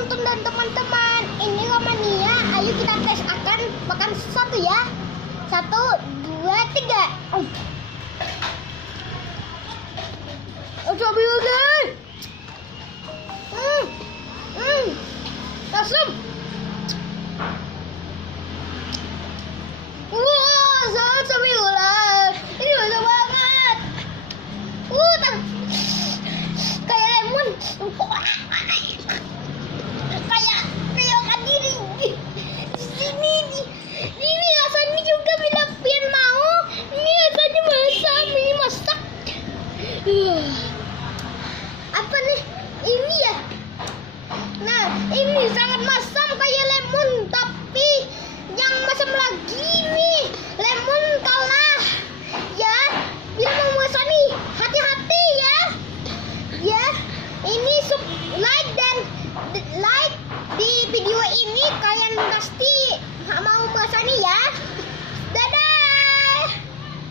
penonton dan teman-teman, ini Romania. Ayo kita tes akan makan satu ya. 1, 2, 3. Coba deh. Asam. Wah, sangat sembilan. Ini enak banget. Kayak lemon. Kayak kadiri. Sini. Ini rasanya juga bila pian mau. Ini rasanya masak, ini masak. Apa nih? Ini ya. Nah, ini sangat masam kayak lemon, tapi yang masam lagi nih lemon kalah. Ya, bila mau masak nih, hati-hati ya. Ya, ini like di video ini kalian pasti mau masak nih ya.